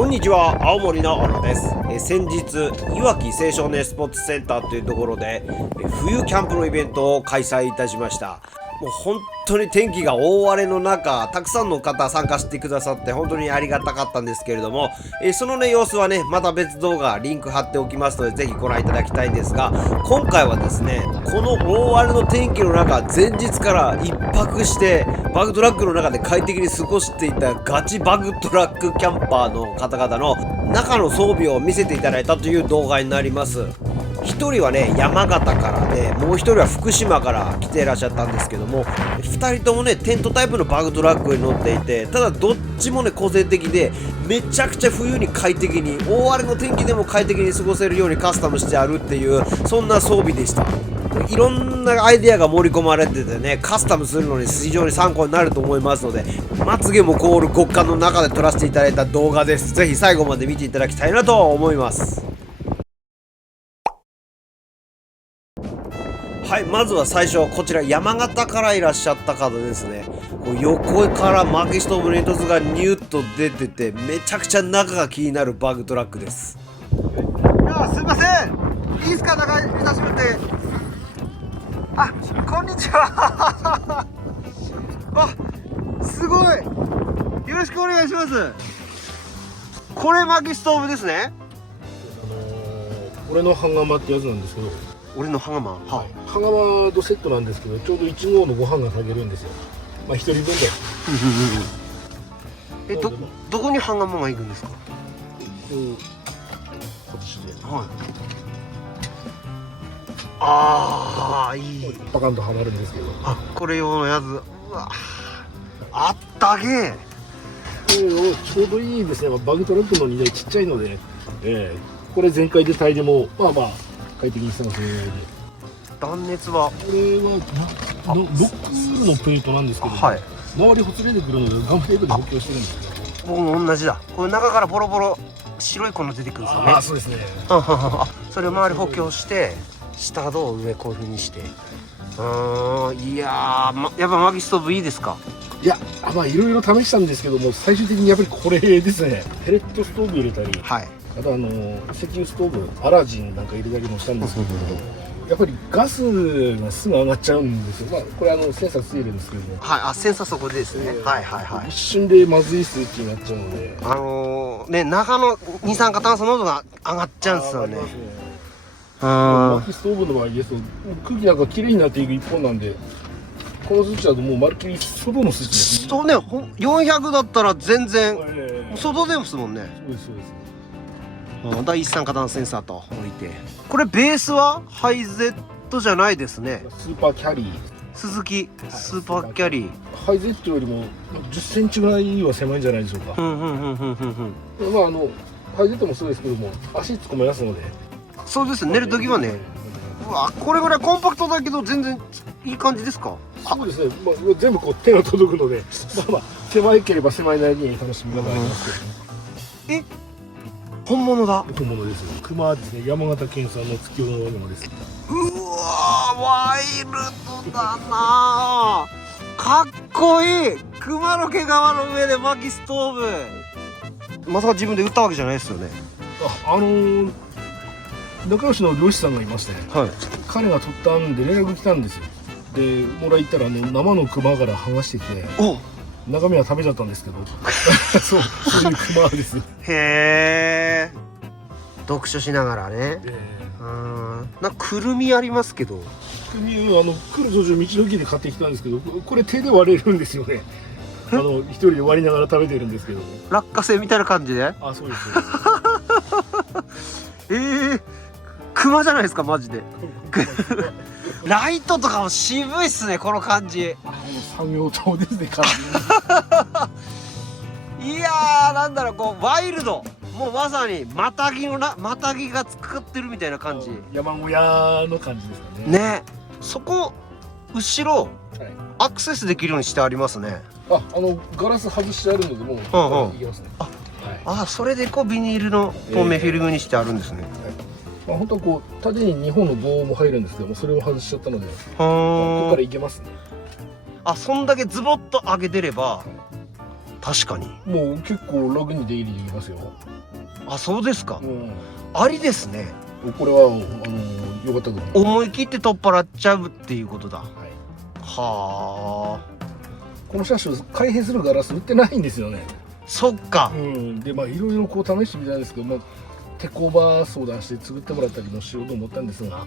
こんにちは、青森の小野です。先日いわき青少年スポーツセンターというところで冬キャンプのイベントを開催いたしました。もう本当に天気が大荒れの中、たくさんの方参加してくださって本当にありがたかったんですけれども、そのね様子はねまた別動画リンク貼っておきますのでぜひご覧いただきたいんですが、今回はですねこの大荒れの天気の中、前日から一泊してバグトラックの中で快適に過ごしていたガチバグトラックキャンパーの方々の中の装備を見せていただいたという動画になります。1人はね山形からで、もう1人は福島から来ていらっしゃったんですけども、2人ともねテントタイプのバグトラックに乗っていて、ただどっちもね個性的でめちゃくちゃ冬に快適に、大荒れの天気でも快適に過ごせるようにカスタムしてあるっていう、そんな装備でした。いろんなアイデアが盛り込まれててね、カスタムするのに非常に参考になると思いますので、まつげも凍る極寒の中で撮らせていただいた動画です。ぜひ最後まで見ていただきたいなと思います。はい、まずは最初こちら山形からいらっしゃった方ですね。こう横から薪ストーブの煙突がニュッと出てて、めちゃくちゃ中が気になるバグトラックです。いや、すいません、いいですか、中入れさせてもらって。あ、こんにちは。あ、すごい、よろしくお願いします。これ薪ストーブですね。俺のハンガマってやつなんですけど、俺のハンガマン、はハンガマとセットなんですけど、ちょうど1合のご飯が炊けるんですよ。まあ1人分で。どこにハンガマンが行くんですか？こっちではい。ああ、いい。パカンとはまるんですけど、あ、これ用のやつ。うわ、あったけえ。これをちょうどいいですね。バグトラックの荷台ちっちゃいので、これ全開で炊いてもまあまあ快適にしてますね。断熱はこれはロックのプレートなんですけど、はい。周りほつれてくるのでガムテープで補強してるんですけど。僕も同じだ。これ中からボロボロ白い粉出てくるんですよね。ああ、そうですね。あ、それを周り補強して下と上こういう風にして。いやー、やっぱ薪ストーブいいですか？いや、まあいろいろ試したんですけども、最終的にやっぱりこれですね。ペレットストーブ入れたり、はい。あと石油ストーブ、アラジンなんか入れたりもしたんですけど、やっぱりガスがすぐ上がっちゃうんですよ。まあこれセンサーついてるんですけども、はい、あ、センサーそこでですね。はいはいはい。一瞬でまずい数値になっちゃうので、ね、中の二酸化炭素濃度が上がっちゃうんですよね。薪ストーブの場合ですと空気なんかきれいになっていく一方なんで、この数値だともうまるっきり外の数値ですね。そうね、400だったら全然外ですもんね。そうですそうです。第一酸化炭素センサーと置いて、これベースはハイゼットじゃないですね。スーパーキャリー、鈴木スーパーキャリー。ハイゼットよりも10センチぐらいは狭いんじゃないでしょうか。まあハイゼットもそうですけども、足突っ込めますので。そうです、寝る時はね。うわ、これぐらいコンパクトだけど全然いい感じですか？そうですね、まあ、全部こう手が届くので、まあまあ狭いければ狭いなりに楽しみ方がありますけど、本物だ。本物です。熊はですね、山形県産の月夜のものです。うわー、ワイルドだなー。かっこいい。熊の毛皮の上で薪ストーブ。まさか自分で売ったわけじゃないですよね？仲良しの漁師さんがいまして、はい。彼が取ったんで連絡来たんですよ。でもらいったら生の熊から剥がしてきて、中身は食べちゃったんですけどそういう熊です。へえ。読書しながらね。なんかくるみありますけど。くるみ来る途中道の駅で買ってきたんですけど、これ手で割れるんですよね。一人で割りながら食べてるんですけど。落花生みたいな感じで。あ、そうです。熊じゃないですかマジで。ライトとかも渋いっすね、この感じ。産業灯ですね、感じ。いやー、なんだろう、こうワイルド。もうまさにマタギが作ってるみたいな感じ。山小屋の感じですかね。ね、そこ後ろ、アクセスできるようにしてありますね。ガラス外してあるのでもう行けますね。それでこうビニールの透明フィルムにしてあるんですね。本当はこう縦に2本の棒も入るんですけども、それを外しちゃったので、ここから行けますね。そんだけズボッと上げてれば確かに。もう結構楽に出入りできますよ。あ、そうですか。うん、ありですね。これは良かったと思います。思い切って取っ払っちゃうっていうことだ。はい、はあ。この車種開閉するガラス売ってないんですよね。そっか。うん、でまあいろいろこう試してみたんですけど、まあ、テコーバー相談して作ってもらったりもしようと思ったんですが、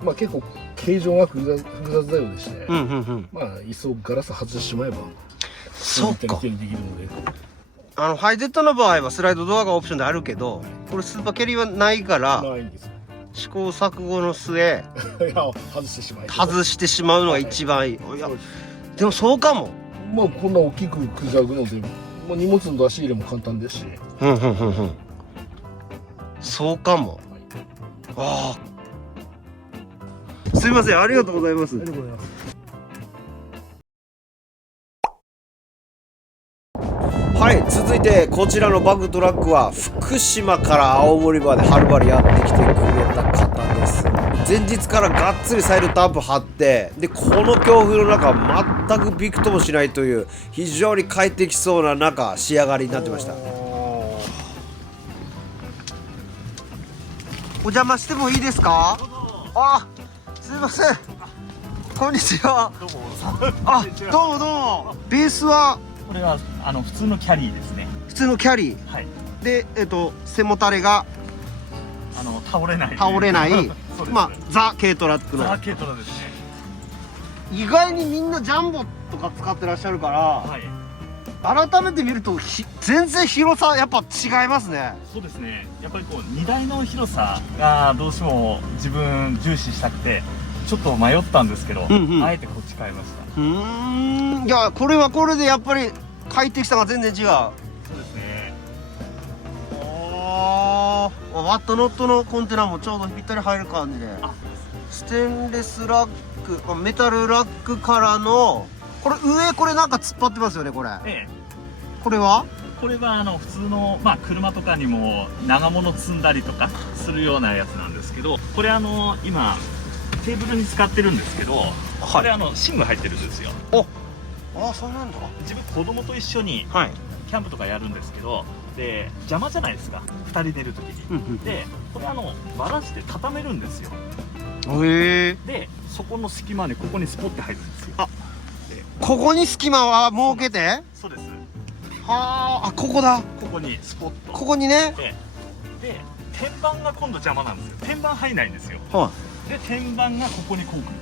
まあ、結構形状が複雑だようでして、うんうんうん。まあいっそガラス外してしまえばそっか。できるので。ハイゼットの場合はスライドドアがオプションであるけど、これスーパーキャリーはないからないんですよ。試行錯誤の末いや外してしまえば外してしまうのが一番いい。いやそうでもそうかも。まあこんな大きくクジャグので、まあ、荷物の出し入れも簡単ですし、うんうんうんうん。そうかも。ああ。すいません、ありがとうございます。ありがとうございます。はい、続いてこちらのバックトラックは福島から青森まではるばるやってきてくれた方です。前日からがっつりサイドタープ張って、でこの強風の中全くびくともしないという非常に快適そうな中仕上がりになってました。お邪魔してもいいですか？あ、すいません。こんにちは。どうも。あ、どうもどうも。ベースはこれは普通のキャリーですね。普通のキャリーはい。で、背もたれが倒れない。倒れないそうです。まあザ・軽トラックの。ザーケートラですね。意外にみんなジャンボとか使ってらっしゃるから、はい。改めて見ると全然広さやっぱ違いますね。そうですね。やっぱりこう荷台の広さがどうしても自分重視したくてちょっと迷ったんですけど、うんうんあえてこっち変えました。いやこれはこれでやっぱり快適さが全然違う。そうですね。ワットノットのコンテナもちょうどぴったり入る感じで、あ、ステンレスラック、メタルラックからのこれ上、これなんか突っ張ってますよね。これええ。これはこれは普通の車とかにも長物積んだりとかするようなやつなんですけど、これ今テーブルに使ってるんですけど、これ寝具入ってるんですよ。あ、そうなんだ。自分子供と一緒にはい。キャンプとかやるんですけど、で邪魔じゃないですか、2人寝るときに。でこればらして畳めるんですよ。へえ。でそこの隙間にここにスポッて入るんですよ。ここに隙間は設けて。そうです。はあ、ここだ。ここにスポッと。ここにね。で天板が今度邪魔なんですよ。天板入んないんですよ。はで天板がここにこうくる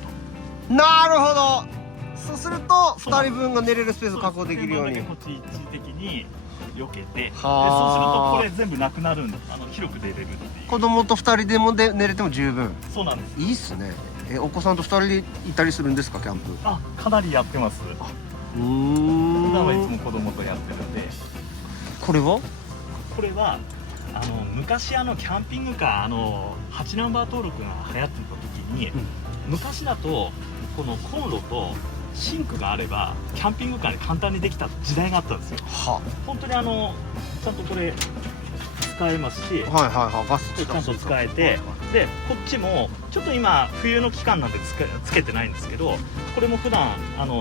と。い。なるほど。そうすると2人分が寝れるスペースを確保できるように。こっち一時的に避けて、でそうするとはあこれ全部なくなるんで、広く出れるっていう。子供と2人でも寝れても十分。そうなんです。いいっすね。お子さんと2人でいたりするんですか、キャンプ？かなりやってます。普段はいつも子供とやってるんで。これは？これは昔キャンピングカー8ナンバー登録が流行ってた時に、昔だとこのコンロとシンクがあればキャンピングカーで簡単にできた時代があったんですよ。は本当にちゃんとこれ使えますし、はいはいはい。ガスちゃんと使えて、でこっちもちょっと今冬の期間なんでつけてないんですけど、これも普段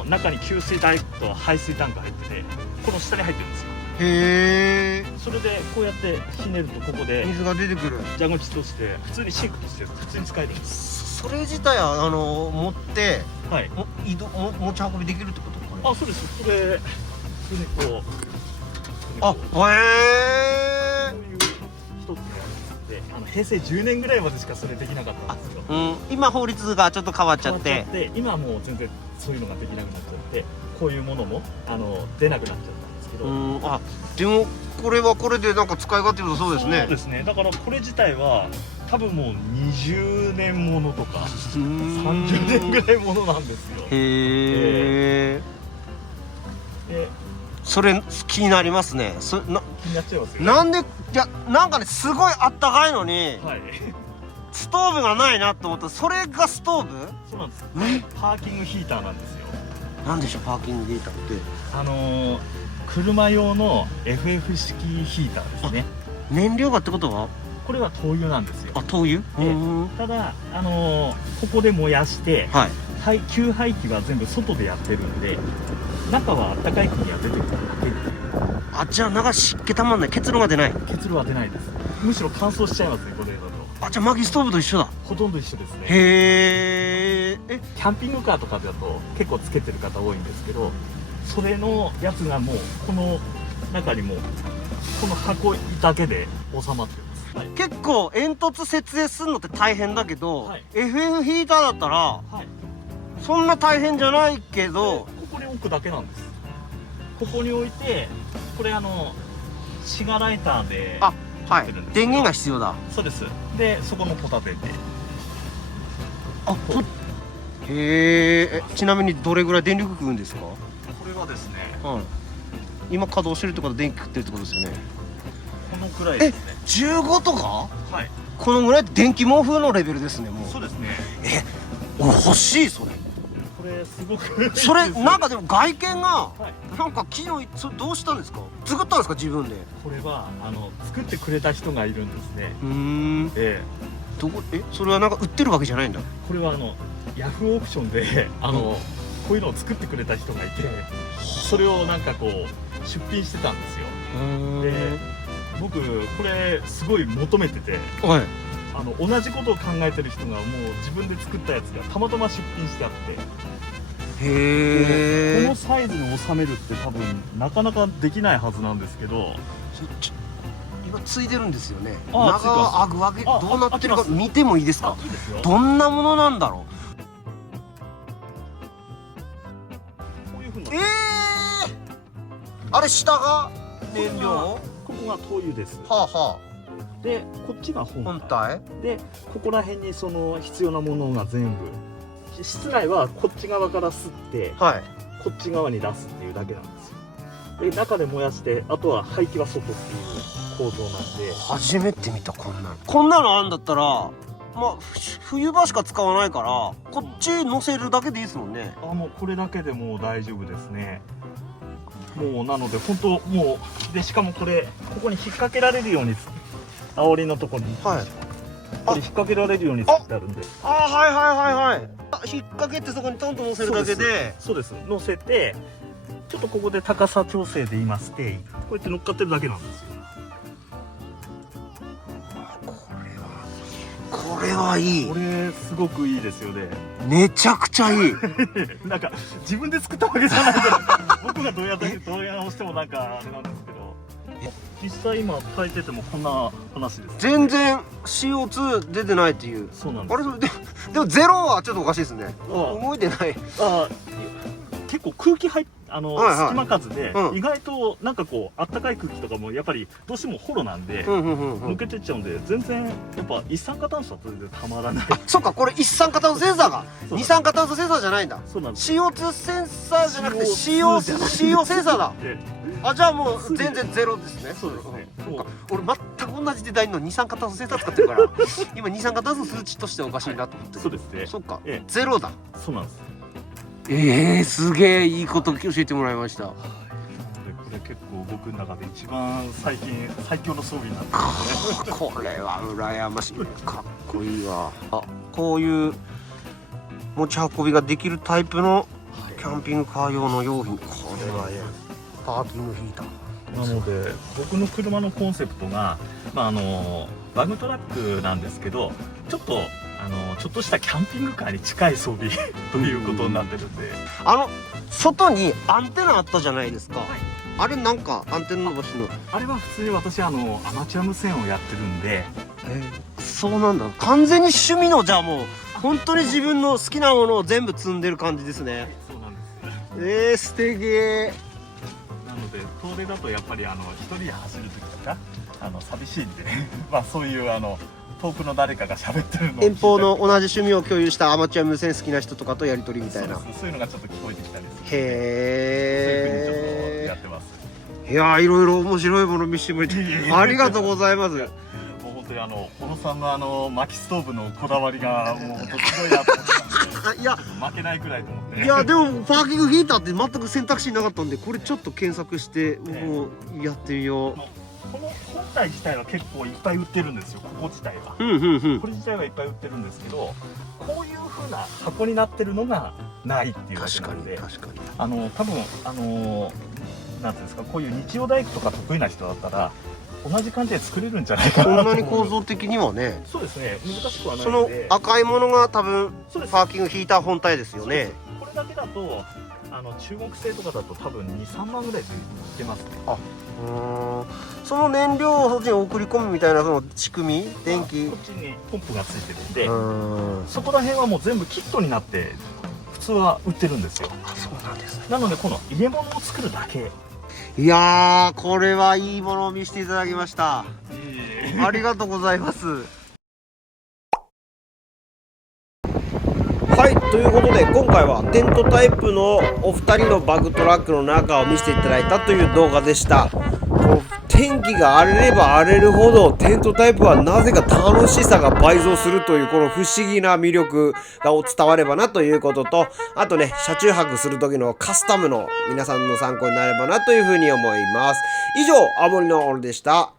中に給水タイプと排水タンク入ってて、この下に入ってるんですよ。へえ。それでこうやってひねるとここで水が出てくる。蛇口として普通にシンクとして普通に使えるんです。それ自体は持ってはい。移動持ち運びできるってこと？これ。そうです。これ普通にこうあ、こへえ。ういう一つのやつで、平成10年ぐらいまでしかそれできなかったんですよ。今法律がちょっと変わっちゃって今はもう全然そういうのができなくなっちゃって、こういうものも出なくなっちゃったんですけど。あ、でもこれはこれでなんか使い勝手良さそうですね。そうですね。だからこれ自体は多分もう20年ものとか30年ぐらいものなんですよ。へえ。でそれ気になりますね。気になっちゃいますよね。なんで、いや、なんかね、すごいあったかいのにはい。ストーブがないなと思った。それがストーブ？そうなんです。パーキングヒーターなんですよ。なんでしょう、パーキングヒーターって。車用の FF 式ヒーターですね。燃料がってことは？これは灯油なんですよ。あ、灯油？ただここで燃やして、はい。給排気は全部外でやってるんで、中は暖かい空気が出てくるだけっていう。あ、じゃあ中湿気たまんない、結露が出ない。結露は出ないです。むしろ乾燥しちゃいますね、これだと。あ、じゃあ薪ストーブと一緒だ。ほとんど一緒ですね。へえ。キャンピングカーとかだと結構つけてる方多いんですけど、それのやつがもうこの中にもこの箱だけで収まってます。はい、結構煙突設営するのって大変だけど、はい、FF ヒーターだったら、はい、そんな大変じゃないけど、ここに置くだけなんです。ここに置いて、これシガーライターで、あ、はい、電源が必要だ。そうです。でそこのポタテで、あ、へえ。ちなみにどれぐらい電力食うんですか？これはですね、はい、今稼働してるってことは電気食ってるってことですよね。このくらいですね。15とか？はい、このぐらい電気毛布のレベルですね、もう。そうですね。俺欲しい、それ。これすごくそれなんかでも外見が、はい、なんか昨日それどうしたんですか？作ったんですか、自分で？これは作ってくれた人がいるんですね。それはなんか売ってるわけじゃないんだ。これはヤフーオークションでこういうのを作ってくれた人がいて、それをなんかこう出品してたんですよ。で僕これすごい求めてて、はい、同じことを考えてる人がもう自分で作ったやつがたまたま出品してあって、へえ。このサイズに収めるって多分なかなかできないはずなんですけど、今ついてるんですよね。あ、中は上げどうなってるか見てもいいですか？いいですよ。どんなものなんだろこういうふうにう。あれ下が燃料？ここが灯油です。はあはでこっちがあ。本本体体？で、ここら辺にその必要なものが全部、室内はこっち側から吸ってはい。こっち側に出すっていうだけなんですよ。で中で燃やして、あとは排気は外っていう構造なんで。初めて見た、こんなの。こんなのあんだったら、まあ冬場しか使わないからこっち乗せるだけでいいですもんね。もうこれだけでもう大丈夫ですね。もうなので本当もうで、しかもこれここに引っ掛けられるように、煽りのとこに、はい。これ引っ掛けられるように作ってあるんで。はいはいはいはい。引っ掛けてそこにトンと乗せるだけで。そうです。乗せて、ちょっとここで高さ調整で言いまして、こうやって乗っかってるだけなんですよ。これはいい。これすごくいいですよね。めちゃくちゃいい。なんか自分で作ったわけじゃないから僕がどうやをしてもなんかあれなんですけど、実際今炊いててもこんな話です。全然 CO2 出てないっていう。そうなんです。あれ、それでもゼロはちょっとおかしいですね。あ動いてない。結構空気入っはいはい隙間風で、うん意外となんかこうあったかい空気とかもやっぱりどうしてもホロなんで、抜けてっちゃうんで、全然やっぱ一酸化炭素は全然たまらない。そっか、これ一酸化炭素センサーがそう二酸化炭素センサーじゃないんだ。そうなんです。 CO2 センサーじゃなくて CO2 じゃない CO センサーだ。であ、じゃあもう全然ゼロですね。そうですね。そうか。俺全く同じデザインの二酸化炭素センサー使ってるから今二酸化炭素数値としておかしいなと思ってる。そうですね。そっか、ええゼロだ。そうなんです。すげえいいこと教えてもらいました。これ結構僕の中で一番最近最強の装備になってますね。これは羨ましい。かっこいいわ。あ、こういう持ち運びができるタイプのキャンピングカー用の用品。これはパーキングヒーター。なので僕の車のコンセプトが、ワグトラックなんですけど、ちょっとしたキャンピングカーに近い装備ということになってるんで、外にアンテナあったじゃないですか。あれなんかアンテナの場所の。あれは普通に私アマチュア無線をやってるんで、そうなんだ。完全に趣味の、じゃあもう本当に自分の好きなものを全部積んでる感じですね。そうなんです。素敵。なので遠出だとやっぱり一人で走る時とか寂しいんでそういう遠くの誰かが喋ってるのを遠方の同じ趣味を共有したアマチュア無線好きな人とかとやり取りみたいな。そういうのがちょっと聞こえてきたりする。へそういうふうにちょっとえ。やってます。いやー、いろいろ面白いもの見せてもらってありがとうございます。もう本当に小野さんの薪ストーブのこだわりがもう本当すごいなと思ってたんでいや負けないくらいと思って。いやでもパーキングヒーターって全く選択肢なかったんで、これちょっと検索して僕もやってみよう。こ本体自体は結構いっぱい売ってるんですよ、ここ自体は。うんうんうん。これ自体はいっぱい売ってるんですけど、こういう風な箱になってるのがないっていうわけ確かになんで、確かに。多分なんていうんですか、こういう日曜大工とか得意な人だったら同じ感じで作れるんじゃないかこなと思う。んなに構造的にはね。そうですね、難しくはないそのので。赤いものが多分そうです。パーキングヒーター本体ですよね。これだけだと中国製とかだと多分2、3万ぐらいで売ってますね。その燃料をそっちに送り込むみたいなその仕組み、電気。こっちにポンプがついてるんで、うん。そこら辺はもう全部キットになって普通は売ってるんですよ。そうなんですね。なのでこの入れ物を作るだけ。いやー、これはいいものを見せていただきました。ありがとうございます。はい、ということで今回はテントタイプのお二人のバグトラックの中を見せていただいたという動画でした。こう天気が荒れれば荒れるほどテントタイプはなぜか楽しさが倍増するというこの不思議な魅力が伝わればなということと、あとね、車中泊する時のカスタムの皆さんの参考になればなというふうに思います。以上、青森のオルでした。